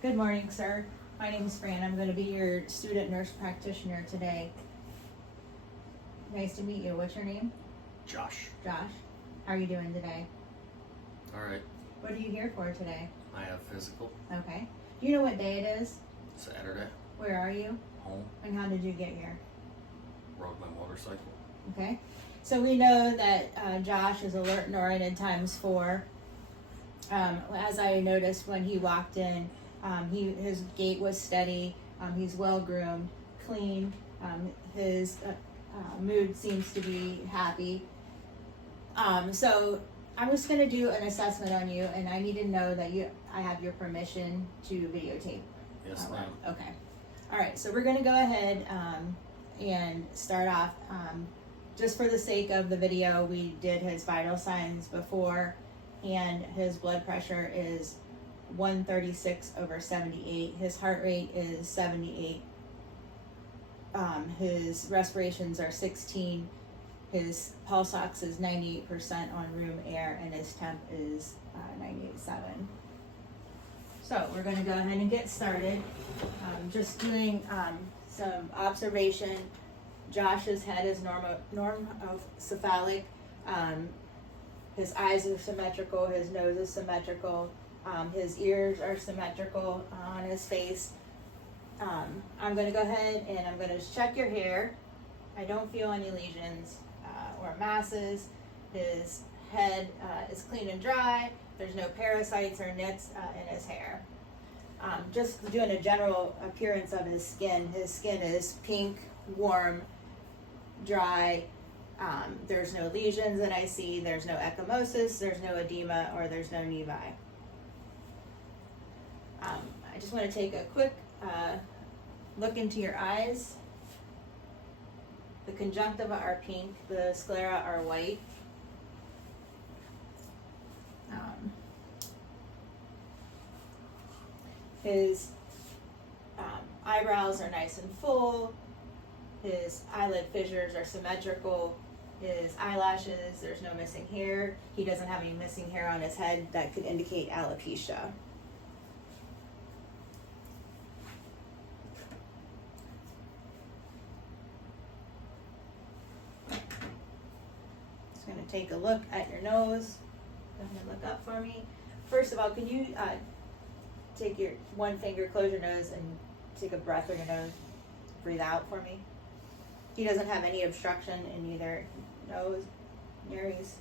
Good morning, sir. My name is Fran. I'm going to be your student nurse practitioner today. Nice to meet you. What's your name? Josh. Josh. How are you doing today? All right. What are you here for today? I have physical. Okay. Do you know what day it is? Saturday. Where are you? Home. And how did you get here? Rode my motorcycle. Okay. So we know that Josh is alert and oriented times 4. As I noticed when he walked in, his gait was steady. He's well groomed, clean. His mood seems to be happy. So I'm just going to do an assessment on you, and I need to know that I have your permission to videotape. Yes, ma'am. Okay. All right. So we're going to go ahead and start off. Just for the sake of the video, we did his vital signs before, and his blood pressure is 136/78. His heart rate is 78. His respirations are 16. His pulse ox is 98% on room air, and his temp is 98.7. So we're going to go ahead and get started. Just doing some observation. Josh's head is normocephalic. His eyes are symmetrical. His nose is symmetrical. His ears are symmetrical on his face. I'm going to go ahead and I'm going to check your hair. I don't feel any lesions or masses. His head is clean and dry. There's no parasites or nits in his hair. Just doing a general appearance of his skin. His skin is pink, warm, dry. There's no lesions that I see. There's no ecchymosis. There's no edema, or there's no nevi. I just want to take a quick look into your eyes. The conjunctiva are pink. The sclera are white. His eyebrows are nice and full. His eyelid fissures are symmetrical. His eyelashes, there's no missing hair. He doesn't have any missing hair on his head that could indicate alopecia. Just going to take a look at your nose. Go ahead and look up for me. First of all, can you take your one finger, close your nose, and take a breath through your nose? Breathe out for me. He doesn't have any obstruction in either nose, nor he's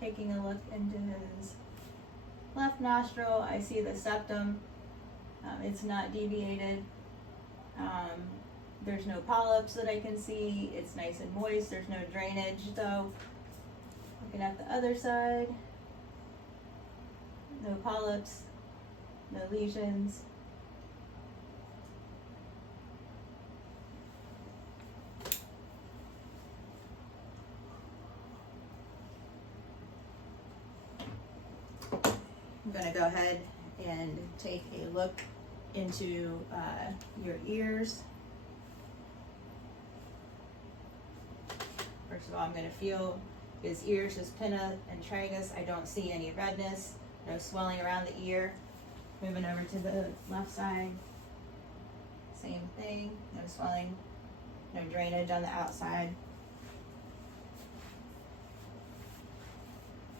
taking a look into his left nostril. I see the septum. It's not deviated. There's no polyps that I can see. It's nice and moist. There's no drainage though. Looking at the other side. No polyps, no lesions. I'm going to go ahead and take a look into your ears. First of all, I'm going to feel his ears, his pinna and tragus. I don't see any redness, no swelling around the ear. Moving over to the left side. Same thing, no swelling, no drainage on the outside.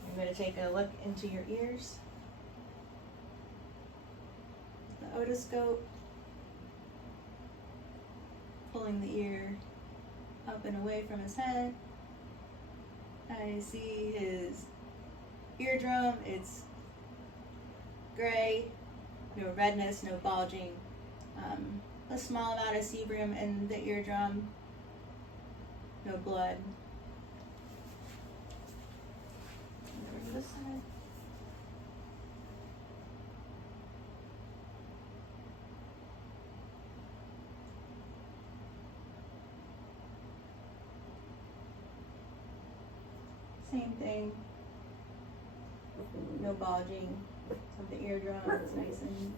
I'm going to take a look into your ears. The otoscope, pulling the ear up and away from his head. I see his eardrum. It's gray, no redness, no bulging. A small amount of sebum in the eardrum, no blood. Over to this side. Same thing. No bulging of the eardrum. It's nice and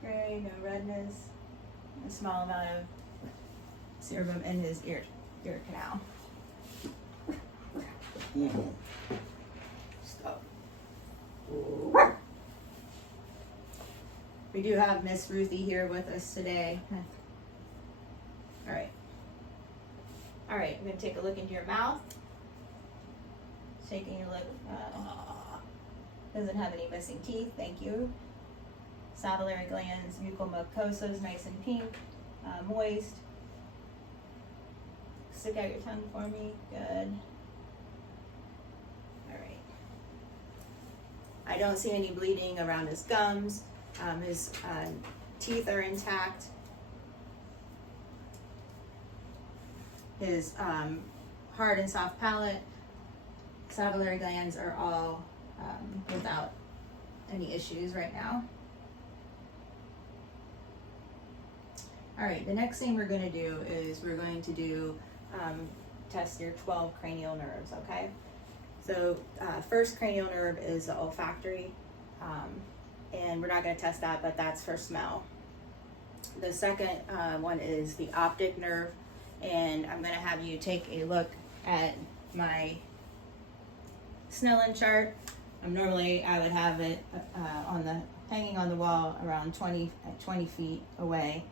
gray, no redness. A small amount of sebum in his ear canal. Stop. We do have Miss Ruthie here with us today. All right. All right, I'm gonna take a look into your mouth. Taking a look, doesn't have any missing teeth, thank you. Salivary glands, mucomucosa is nice and pink, moist. Stick out your tongue for me, good. All right. I don't see any bleeding around his gums. His teeth are intact. His hard and soft palate, salivary glands are all without any issues right now. All right, the next thing we're going to do is we're going to do test your 12 cranial nerves, okay? So first cranial nerve is the olfactory, and we're not going to test that, but that's for smell. The second one is the optic nerve, and I'm going to have you take a look at my Snellen chart. Normally I would have it hanging on the wall around 20 feet away.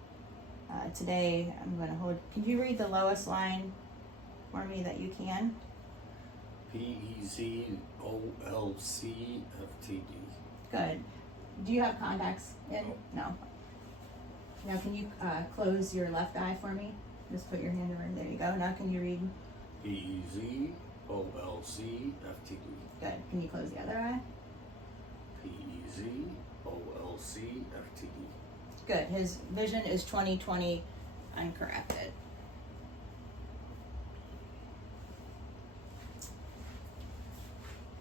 Today I'm going to hold. Can you read the lowest line for me that you can? PEZOLCFTD. Good. Do you have contacts in? No. Now can you close your left eye for me? Just put your hand over. There you go. Now can you read? PEZOLCFTD. Good. Can you close the other eye? PEZOLCFTD. Good. His vision is 20/20 uncorrected.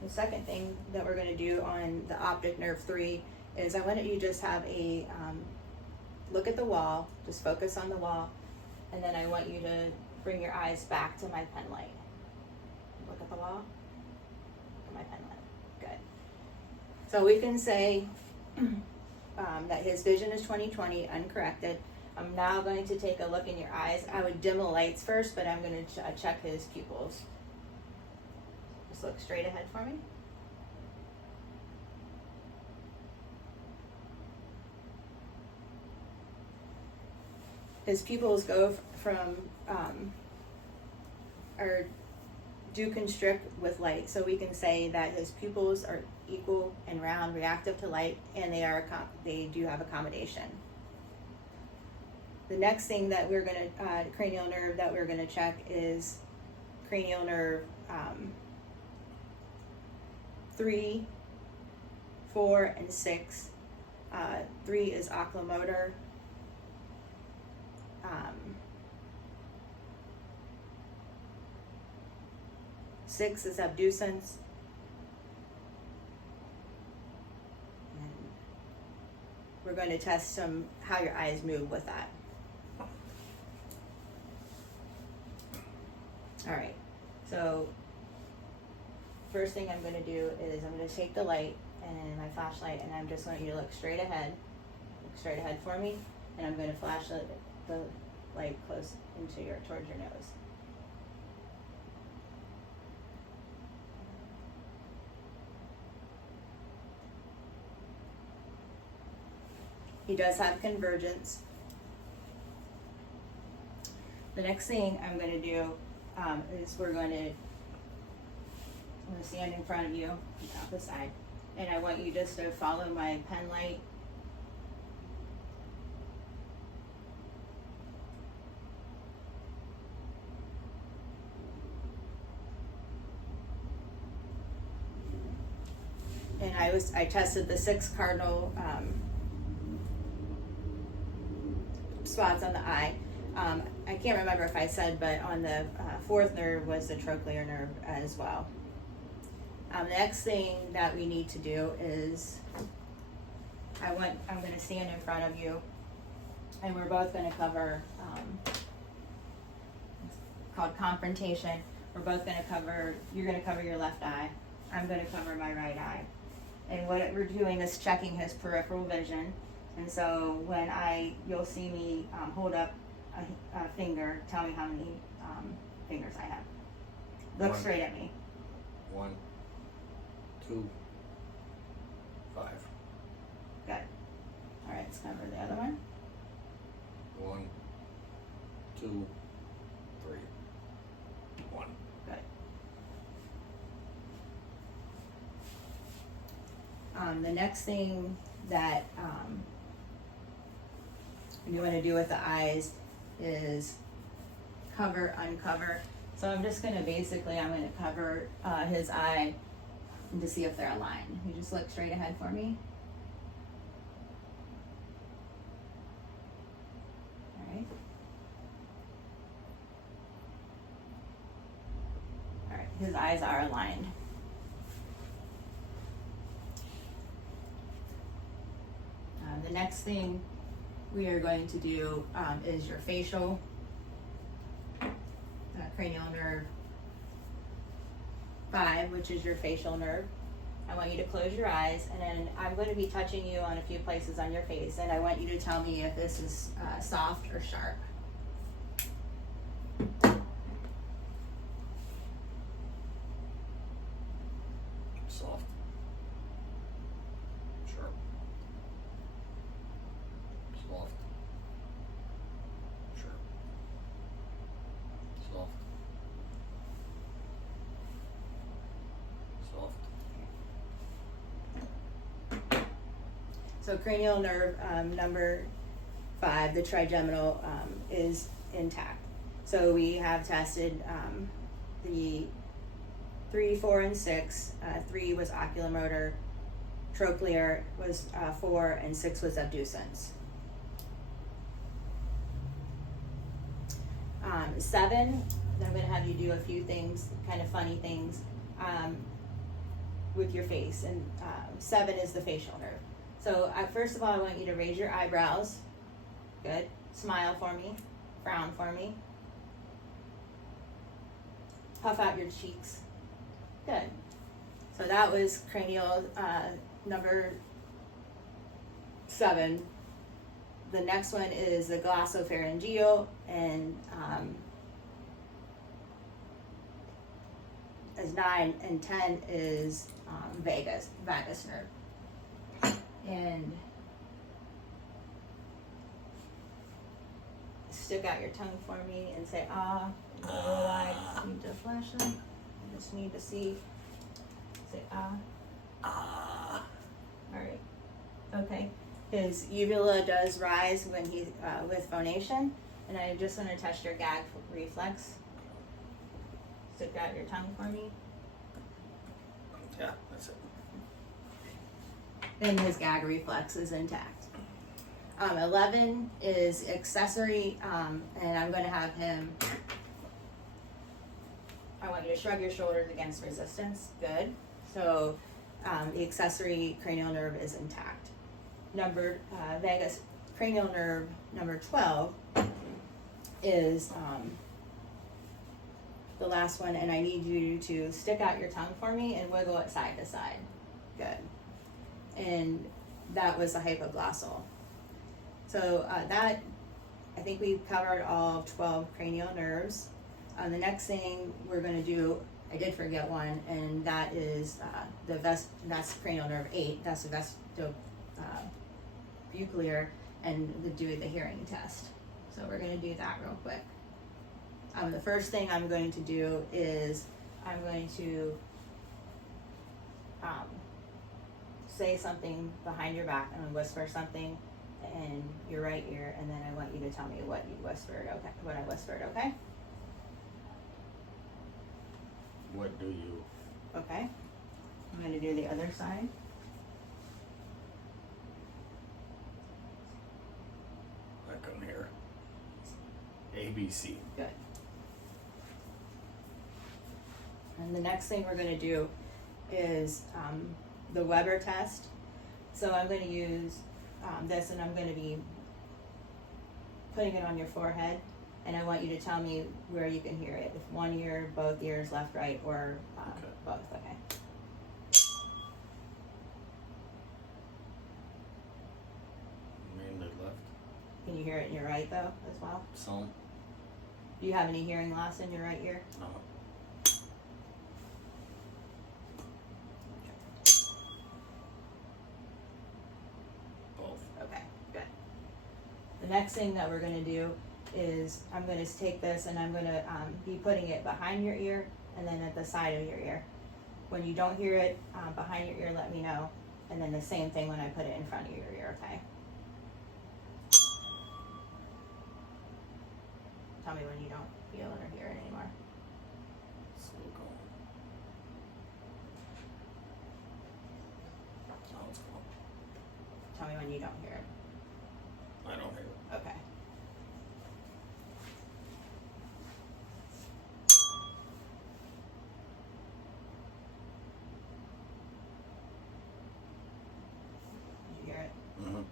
The second thing that we're going to do on the optic nerve 3 is I want you to just have a look at the wall, just focus on the wall, and then I want you to bring your eyes back to my pen light. Look at the wall, look at my pen light. Good. So we can say that his vision is 20/20 uncorrected. I'm now going to take a look in your eyes. I would dim the lights first, but I'm going to check his pupils. Just look straight ahead for me. His pupils go from, or do constrict with light. So we can say that his pupils are equal and round, reactive to light, and they do have accommodation. The next thing that we're going to, cranial nerve that we're going to check is cranial nerve 3, 4, and 6. 3 is oculomotor. 6 is abducens. And we're going to test how your eyes move with that. All right, so first thing I'm going to do is I'm going to take the light and my flashlight, and I'm just want you to look straight ahead for me, and I'm going to flash the light close towards your nose. He does have convergence. The next thing I'm going to do is I'm going to stand in front of you, off the side, and I want you just to follow my pen light. And I tested the 6 cardinal spots on the eye. I can't remember if I said, but on the 4th nerve was the trochlear nerve as well. The next thing that we need to do is I'm going to stand in front of you, and we're both going to cover, it's called confrontation. We're both going to cover, you're going to cover your left eye. I'm going to cover my right eye. And what we're doing is checking his peripheral vision. And so when you'll see me hold up a finger, tell me how many fingers I have. Look 1, straight at me. 1, 2, 5. Good. All right, let's other one. 1, 2, 3. 1. Good. The next thing that you want to do with the eyes is cover, uncover. So I'm just gonna I'm gonna cover his eye to see if they're aligned. You just look straight ahead for me. All right. All right, his eyes are aligned. The next thing we are going to do is your facial cranial nerve 5, which is your facial nerve. I want you to close your eyes, and then I'm going to be touching you on a few places on your face, and I want you to tell me if this is soft or sharp. Soft. Sharp. Soft. Sharp. Soft. Soft. So cranial nerve number 5, the trigeminal, is intact. So we have tested the 3, 4, and 6. 3 was oculomotor, trochlear was 4, and 6 was abducens. 7, I'm going to have you do a few things, kind of funny things, with your face. And 7 is the facial nerve. So first of all, I want you to raise your eyebrows. Good. Smile for me. Frown for me. Puff out your cheeks. Good. So that was cranial number 7. The next one is the glossopharyngeal, and as 9, and 10 is vagus nerve. And stick out your tongue for me and say ah. I need to flash them. I just need to see. Say ah. Ah. All right. Okay. His uvula does rise when he with phonation, and I just want to test your gag reflex. Stick out your tongue for me. Yeah, that's it. Then his gag reflex is intact. 11 is accessory, and I'm going to have him. I want you to shrug your shoulders against resistance. Good. So the accessory cranial nerve is intact. Vagus cranial nerve number 12 is the last one, and I need you to stick out your tongue for me and wiggle it side to side. Good. And that was the hypoglossal. So that, I think we've covered all 12 cranial nerves. The next thing we're going to do, I did forget one, and that is that's cranial nerve 8. That's the vestibular, and do the hearing test. So we're going to do that real quick. The first thing I'm going to do is I'm going to say something behind your back. I'm going to whisper something in your right ear, and then I want you to tell me what you whispered. Okay, what I whispered. Okay. What do you? Okay. I'm going to do the other side. I couldn't hear. ABC. Good. And the next thing we're going to do is the Weber test. So I'm going to use this, and I'm going to be putting it on your forehead, and I want you to tell me where you can hear it. If one ear, both ears, left, right, or Okay. both. Okay. Mainly left. Can you hear it in your right though, as well? Some. Do you have any hearing loss in your right ear? No. Okay, good. The next thing that we're gonna do is I'm gonna take this and I'm gonna be putting it behind your ear and then at the side of your ear. When you don't hear it behind your ear, let me know. And then the same thing when I put it in front of your ear, okay? Tell me when you don't feel it or hear it anymore. Still going. Now it's going. Tell me when you don't hear it. I don't hear it. Okay. Did you hear it? Mm-hmm.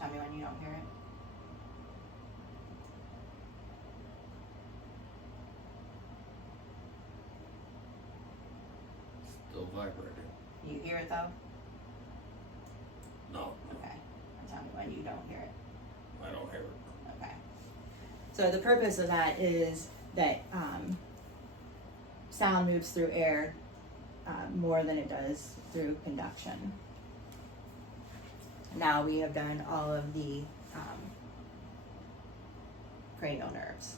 Tell me when you don't hear it. Still vibrating. Do you hear it though? No, Okay. And tell me when you don't hear it. I don't hear it. Okay. So the purpose of that is that sound moves through air more than it does through conduction. Now we have done all of the cranial nerves.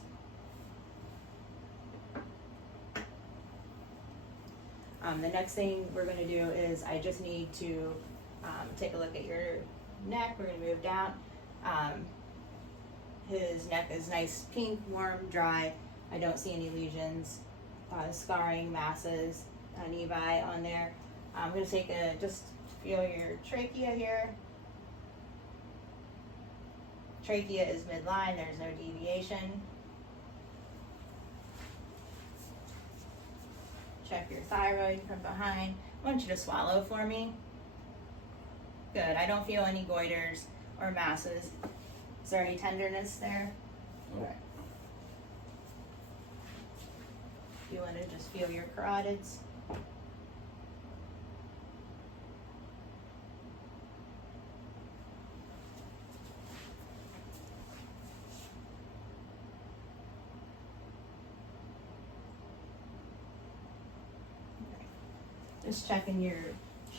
The next thing we're going to do is I just need to take a look at your neck. We're going to move down. His neck is nice, pink, warm, dry. I don't see any lesions, scarring, masses, nevi on there. I'm going to take just feel your trachea here. Trachea is midline, there's no deviation. Check your thyroid from behind. I want you to swallow for me. Good, I don't feel any goiters or masses. Is there any tenderness there? Nope. Right. You want to just feel your carotids. Just checking your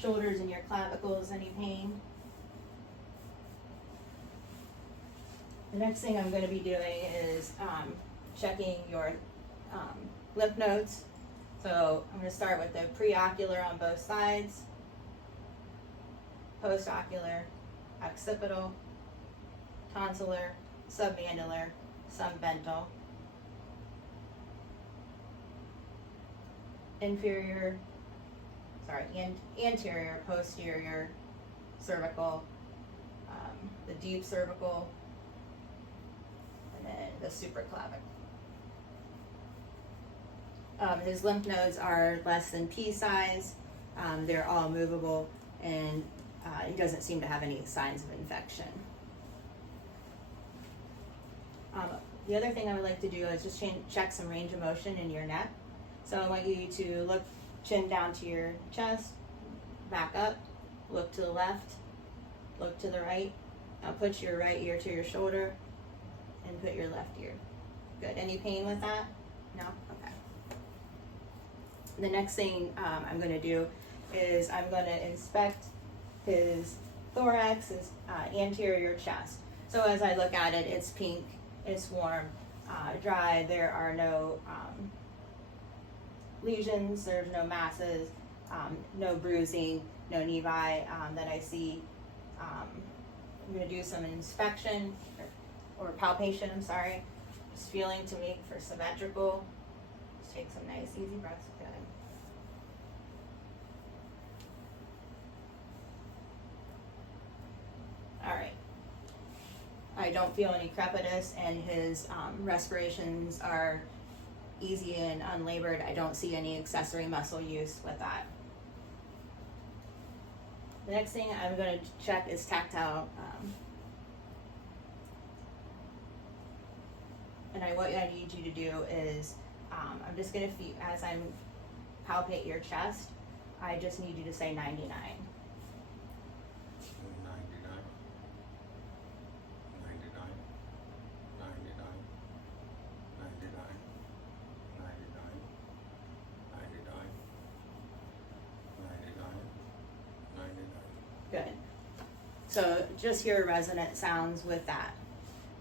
shoulders and your clavicles, any pain. The next thing I'm going to be doing is checking your lymph nodes. So I'm going to start with the preocular on both sides, postocular, occipital, tonsillar, submandibular, submental, anterior, posterior, cervical, the deep cervical, and then the supraclavic. His lymph nodes are less than pea size. They're all movable, and he doesn't seem to have any signs of infection. The other thing I would like to do is just check some range of motion in your neck. So I want you to look chin down to your chest, back up, look to the left, look to the right. Now put your right ear to your shoulder and put your left ear. Good. Any pain with that? No? Okay. The next thing I'm going to do is I'm going to inspect his thorax, his anterior chest. So as I look at it, it's pink, it's warm, dry, there are no lesions, there's no masses, no bruising, no nevi that I see. I'm going to do some inspection or palpation, just feeling to make for symmetrical. Just take some nice easy breaths. Good. All right. I don't feel any crepitus, and his respirations are easy and unlabored. I don't see any accessory muscle use with that. The next thing I'm going to check is tactile. And what I need you to do is, I'm just going to feel, as I palpate your chest, I just need you to say 99. 99. 99. 99. 99. 99. 99. 99. 99. Good. So just hear resonant sounds with that.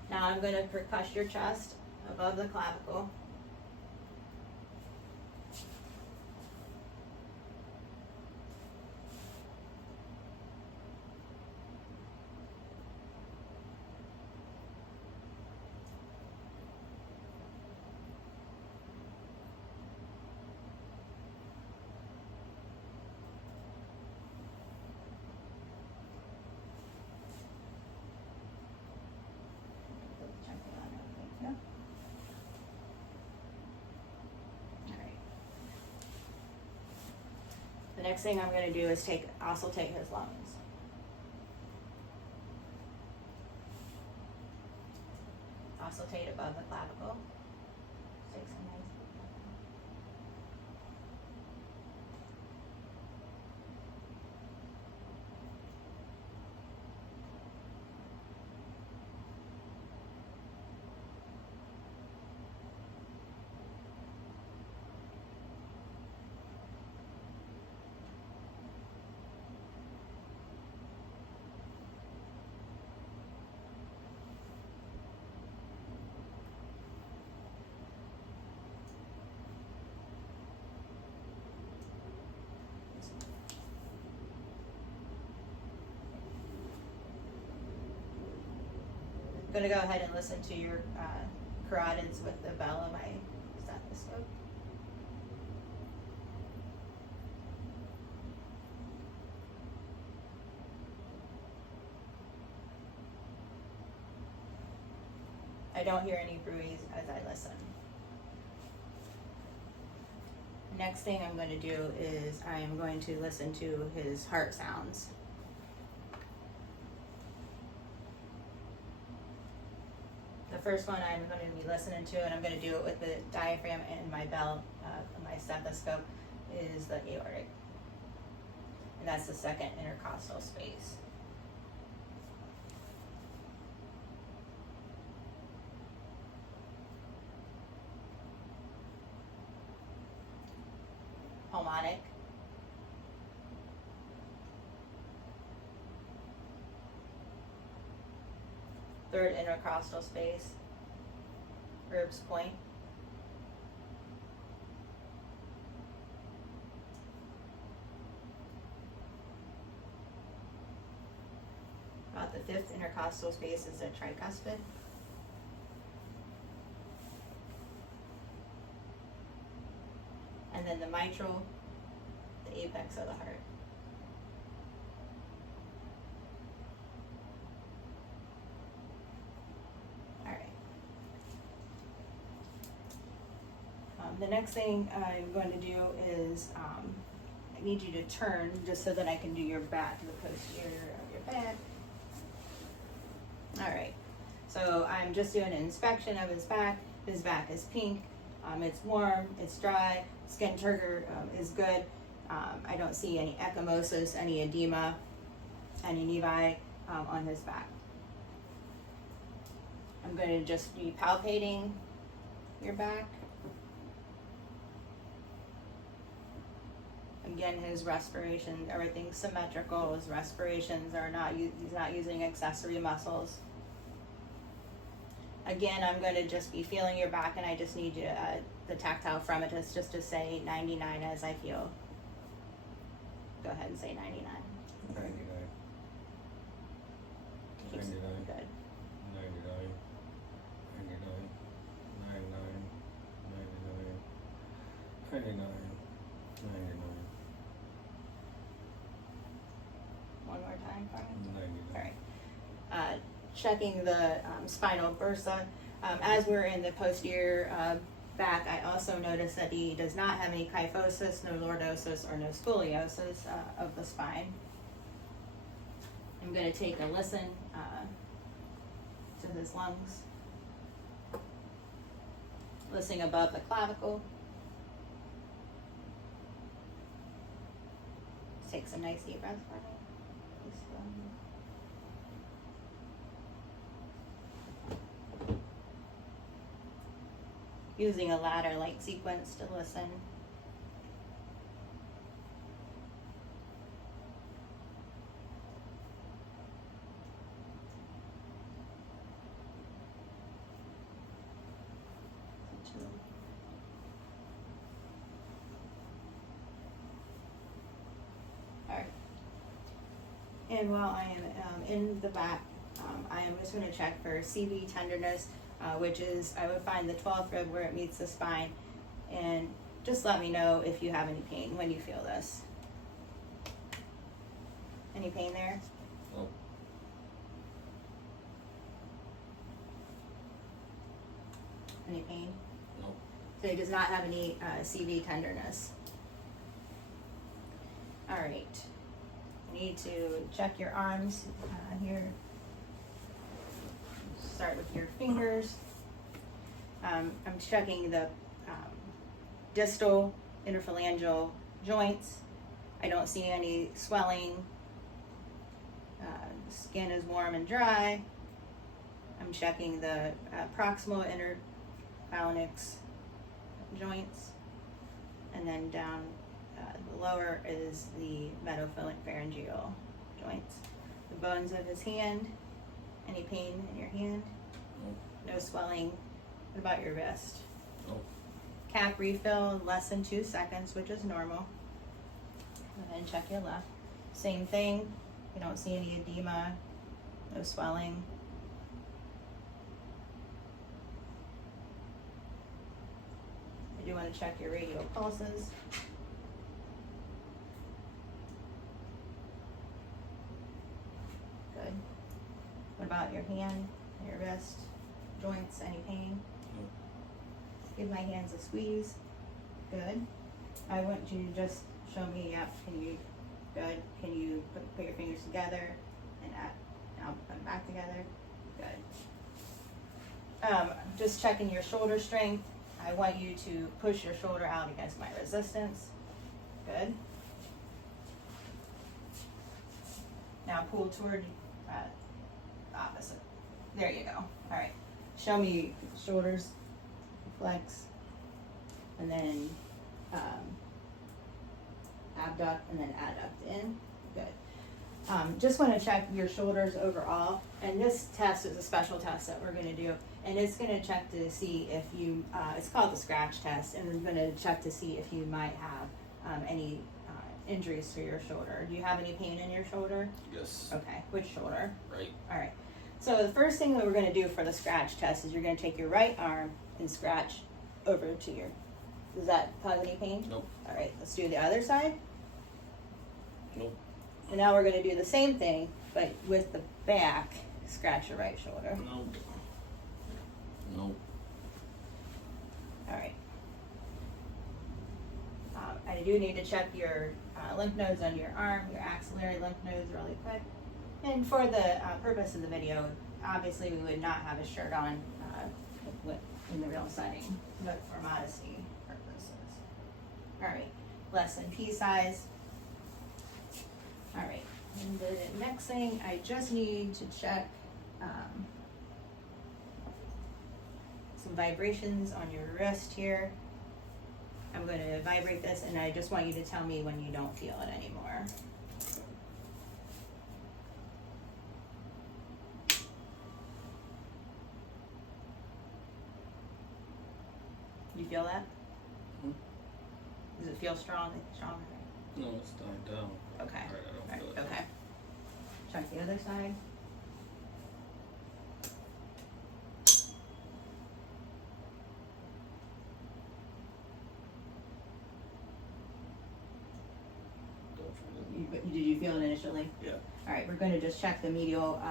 Now I'm going to percuss your chest above the clavicle. The next thing I'm going to do is also take his lungs. Oscillate above the clavicle. Take some nice deep breath in. I'm going to go ahead and listen to your carotids with the bell of my stethoscope. I don't hear any bruise as I listen. Next thing I'm going to do is I am going to listen to his heart sounds. The first one I'm going to be listening to, and I'm going to do it with the diaphragm and my bell, my stethoscope, is the aortic. And that's the second intercostal space. Pulmonic. Third intercostal space, Herb's point. About the fifth intercostal space is the tricuspid. And then the mitral, the apex of the heart. The next thing I'm going to do is I need you to turn just so that I can do your back, the posterior of your back. All right, so I'm just doing an inspection of his back. His back is pink, it's warm, it's dry, skin turgor is good. I don't see any ecchymosis, any edema, any nevi on his back. I'm going to just be palpating your back. Again, his respiration, everything's symmetrical. His respirations are not, he's not using accessory muscles. Again, I'm going to just be feeling your back, and I just need you, the tactile fremetus, just to say 99 as I feel. Go ahead and say 99. 99. Keeps- 99. Good. 99. 99. 99. 99. 99. 99. One more time, Brian. 99. All right. Checking the spinal bursa. As we're in the posterior back, I also noticed that he does not have any kyphosis, no lordosis, or no scoliosis of the spine. I'm going to take a listen to his lungs. Listening above the clavicle. Take some nice deep breaths for me. Using a ladder light sequence to listen. And while I am in the back, I am just going to check for CV tenderness, which is, I would find the 12th rib where it meets the spine, and just let me know if you have any pain when you feel this. Any pain there? Nope. Any pain? Nope. So he does not have any CV tenderness. All right. I need to check your arms here. Start with your fingers. I'm checking the distal interphalangeal joints. I don't see any swelling. Skin is warm and dry. I'm checking the proximal interphalanx joints, and then down the lower is the metaphalangeal joints. The bones of his hand. Any pain in your hand? Nope. No swelling. What about your wrist? Nope. Cap refill less than 2 seconds, which is normal. And then check your left. Same thing. You don't see any edema, no swelling. I do want to check your radial pulses. Good. What about your hand, your wrist, joints, any pain? Nope. Give my hands a squeeze. Good. I want you to just show me, yep, good. Can you put your fingers together and now put them back together? Good. Just checking your shoulder strength. I want you to push your shoulder out against my resistance. Good. Now pull toward opposite. There you go. All right. Show me shoulders, flex, and then abduct, and then adduct in. Good. Just want to check your shoulders overall, and this test is a special test that we're going to do, and it's going to check to see if you, it's called the scratch test, and we're going to check to see if you might have any injuries to your shoulder. Do you have any pain in your shoulder? Yes. Okay, which shoulder? Right. All right. So the first thing that we're going to do for the scratch test is you're going to take your right arm and scratch over to your, does that cause any pain? Nope. All right, let's do the other side. Nope. And now we're going to do the same thing, but with the back, scratch your right shoulder. Nope. Nope. All right. I do need to check your lymph nodes on your arm, your axillary lymph nodes really quick. And for the purpose of the video, obviously we would not have a shirt on in the real setting, but for modesty purposes. All right, less than pea size. All right, and the next thing, I just need to check some vibrations on your wrist here. I'm going to vibrate this, and I just want you to tell me when you don't feel it anymore. You feel that? Hmm? Does it feel strong? Stronger? No, it's died down. Okay. Right, I don't feel it. Okay. Check the other side. Don't feel it. Did you feel it initially? Yeah. All right, we're going to just check the medial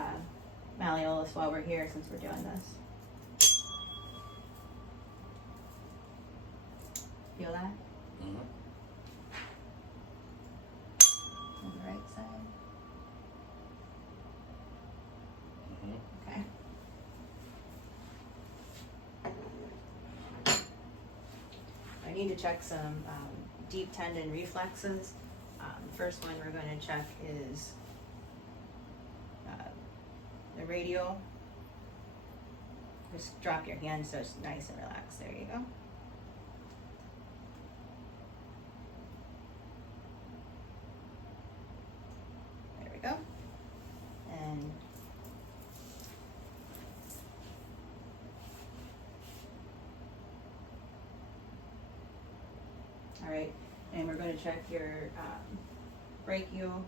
malleolus while we're here since we're doing this. Feel that? Mm-hmm. On the right side. Mm-hmm. Okay. I need to check some deep tendon reflexes. First one we're going to check is the radial. Just drop your hand so it's nice and relaxed. There you go. There we go. And all right, and we're going to check your brachial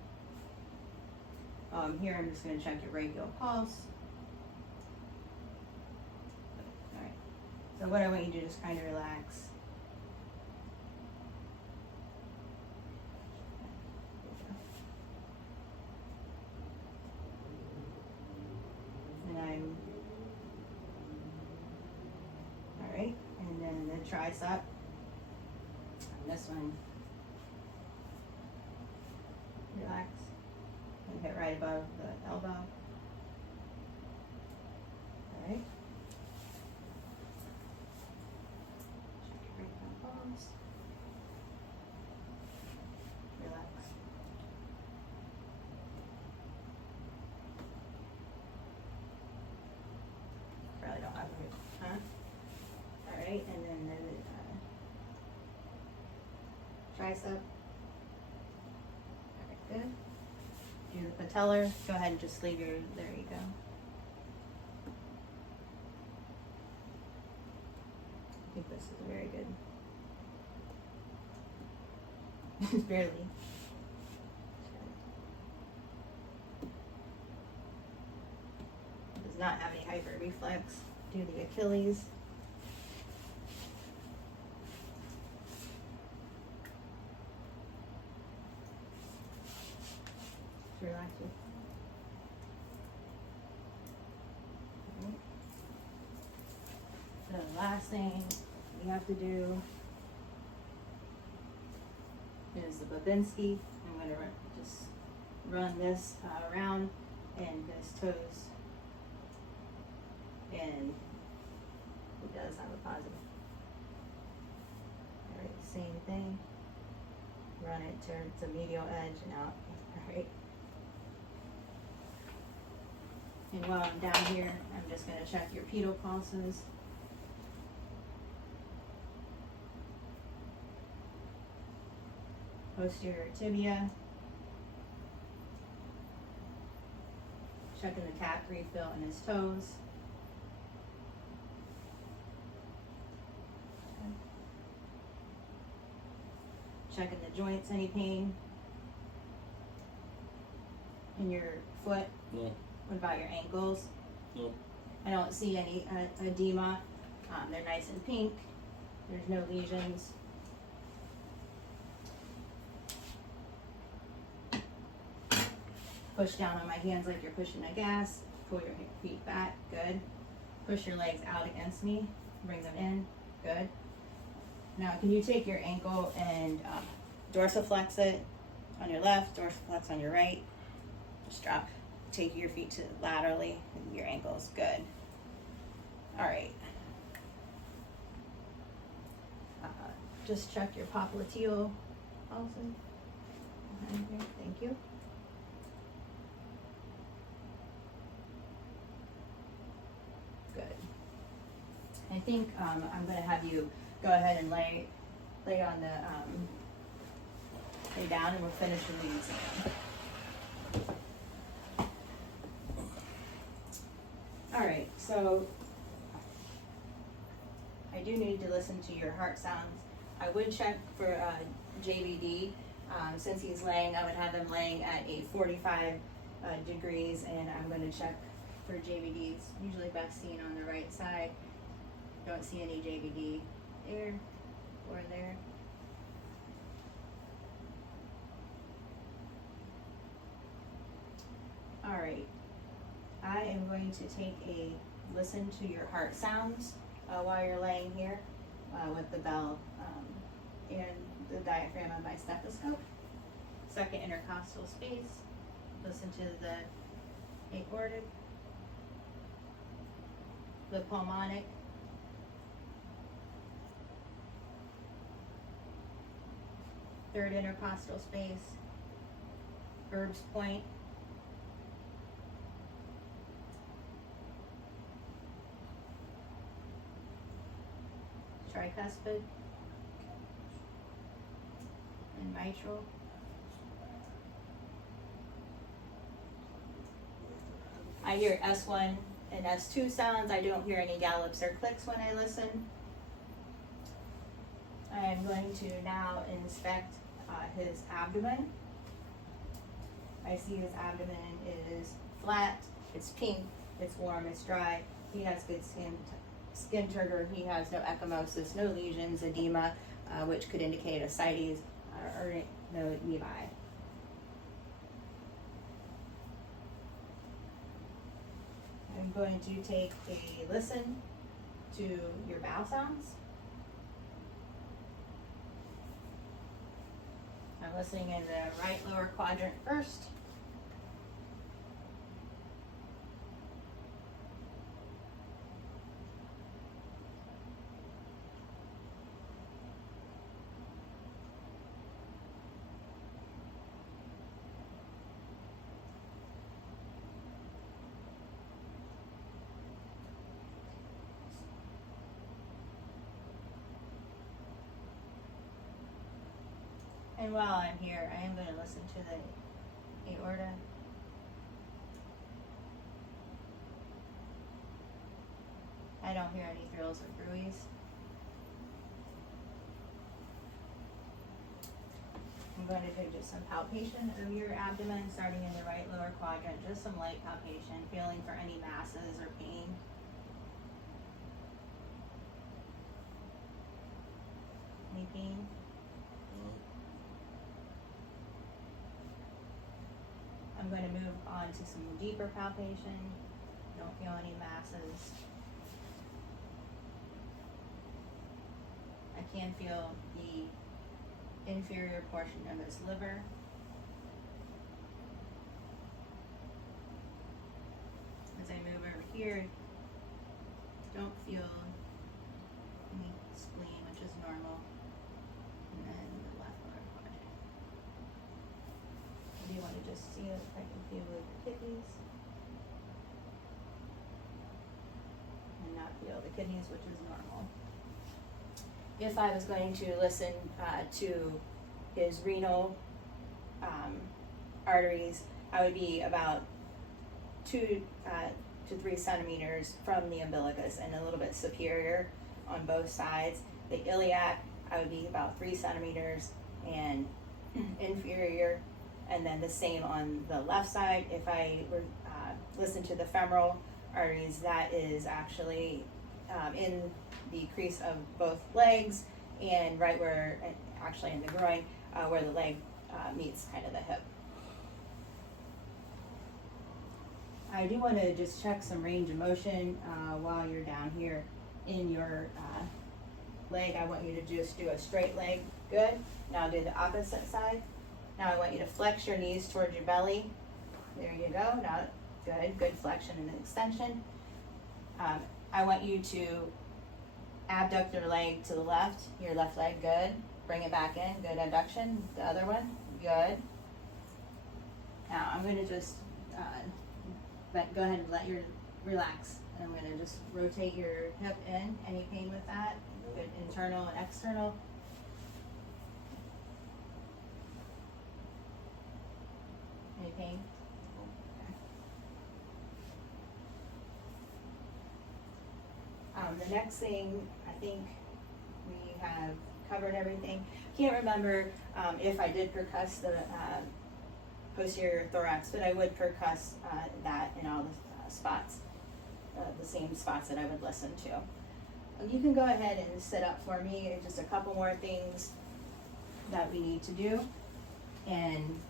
Here I'm just gonna check your radial pulse. Alright, so what I want you to do is kind of relax. And I'm, alright, and then the tricep. And this one, relax, and hit right above the elbow. Alright. Check your radial pulse. Relax. Probably don't have it, huh? Alright, and then the tricep. Alright, good. Do the patellar. Go ahead and just leave your, there you go. I think this is very good. Barely. Does not have any hyper reflex. Do the Achilles. Relax it. Okay. The last thing we have to do is the Babinski. I'm going to just run this around and his toes, and it does have a positive. Alright, same thing. Run it to medial edge and out. Alright. And while I'm down here, I'm just going to check your pedal pulses. Posterior tibia. Checking the cap refill in his toes. Okay. Checking the joints, any pain in your foot. No. What about your ankles? No. I don't see any edema. They're nice and pink. There's no lesions. Push down on my hands like you're pushing a gas. Pull your feet back. Good. Push your legs out against me. Bring them in. Good. Now, can you take your ankle and dorsiflex it on your left, dorsiflex on your right? Just drop. Take your feet to laterally and your ankles. Good. All right. Just check your popliteal also. Behind here. Thank you. Good. I think I'm going to have you go ahead and lay on the lay down, and we'll finish with the exam. All right, so I do need to listen to your heart sounds. I would check for JVD. Since he's laying, I would have him laying at a 45 degrees, and I'm going to check for JVD. It's usually best seen on the right side. Don't see any JVD there or there. All right. I am going to take a listen to your heart sounds while you're laying here with the bell and the diaphragm of my stethoscope. Second intercostal space. Listen to the aortic, the pulmonic, third intercostal space, Erb's point, tricuspid, and mitral. I hear S1 and S2 sounds. I don't hear any gallops or clicks when I listen. I am going to now inspect his abdomen. I I see his abdomen is flat, it's pink, it's warm, it's dry. He has good skin turgor. He has no ecchymosis, no lesions, edema, which could indicate ascites or no nevi. I'm going to take a listen to your bowel sounds. I'm listening in the right lower quadrant first. And while I'm here, I am going to listen to the aorta. I don't hear any thrills or bruits. I'm going to do just some palpation of your abdomen, starting in the right lower quadrant, just some light palpation, feeling for any masses or pain. Any pain? I'm going to move on to some deeper palpation. Don't feel any masses. I can feel the inferior portion of his liver. As I move over here, don't feel any spleen, which is normal. And then the left lower quadrant. Do you want to just see if I can feel the kidneys? And not feel the kidneys, which is normal. If I was going to listen to his renal arteries, I would be about 2 to 3 centimeters from the umbilicus and a little bit superior on both sides. The iliac, I would be about 3 centimeters and inferior, and then the same on the left side. If I were listen to the femoral arteries, that is actually in the crease of both legs and right where, actually in the groin, where the leg meets kind of the hip. I do want to just check some range of motion while you're down here in your leg. I want you to just do a straight leg. Good. Now do the opposite side. Now I want you to flex your knees towards your belly. There you go. Now, good flexion and extension. I want you to abduct your leg to the left, your left leg, good. Bring it back in, good abduction. The other one, good. Now I'm going to just go ahead and let your relax. And I'm going to just rotate your hip in. Any pain with that? Good, internal and external. Any pain? The next thing, I think we have covered everything. Can't remember if I did percuss the posterior thorax, but I would percuss that in all the spots, the same spots that I would listen to. You can go ahead and sit up for me. Just a couple more things that we need to do. And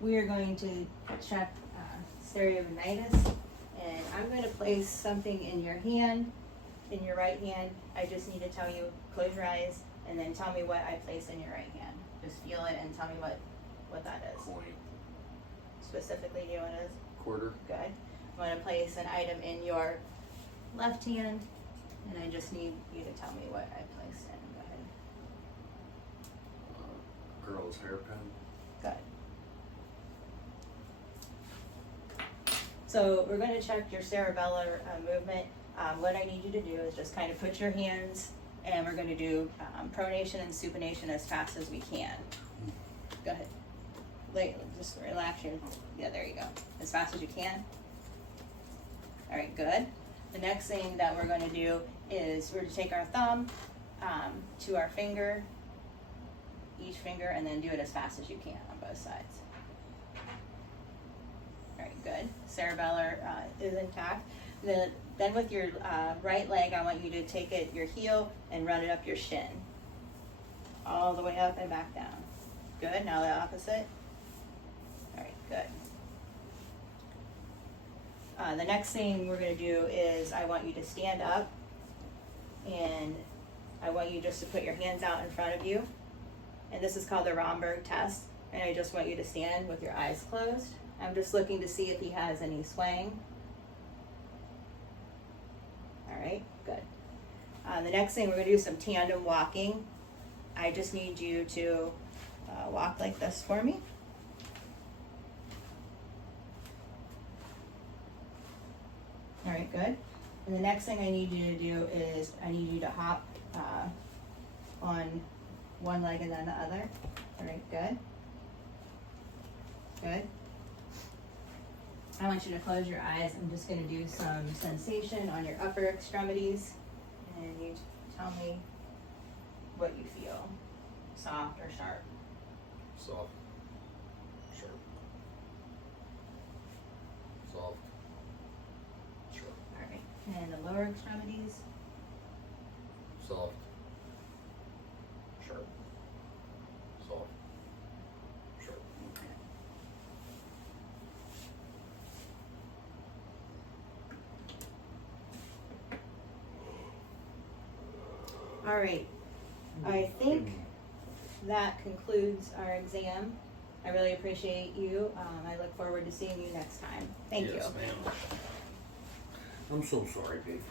we are going to check stereognitis. And I'm going to place something in your hand, in your right hand. I just need to tell you, close your eyes, and then tell me what I place in your right hand. Just feel it and tell me what that is. Coin. Specifically, do you want to? Quarter. Good. I'm going to place an item in your left hand, and I just need you to tell me what I placed in. Go ahead. Girl's hairpin. Good. So we're going to check your cerebellar movement. What I need you to do is just kind of put your hands, and we're going to do pronation and supination as fast as we can. Go ahead. Just relax your, yeah, there you go. As fast as you can. All right, good. The next thing that we're going to do is we're going to take our thumb to our finger, each finger, and then do it as fast as you can on both sides. Very good. Cerebellar is intact. Then with your right leg, I want you to take your heel and run it up your shin. All the way up and back down. Good. Now the opposite. All right, good. The next thing we're going to do is I want you to stand up, and I want you just to put your hands out in front of you. And this is called the Romberg test. And I just want you to stand with your eyes closed. I'm just looking to see if he has any swaying. All right, good. The next thing, we're going to do some tandem walking. I just need you to walk like this for me. All right, good. And the next thing I need you to do is I need you to hop on one leg and then the other. All right, good. Good. I want you to close your eyes. I'm just going to do some sensation on your upper extremities, and you tell me what you feel. Soft or sharp? Soft. Sharp. Soft. Sharp. All right. And the lower extremities? Soft. Sharp. Soft. Sharp. Okay. All right. I think that concludes our exam. I really appreciate you. I look forward to seeing you next time. Thank you. Yes, ma'am. I'm so sorry, Dave.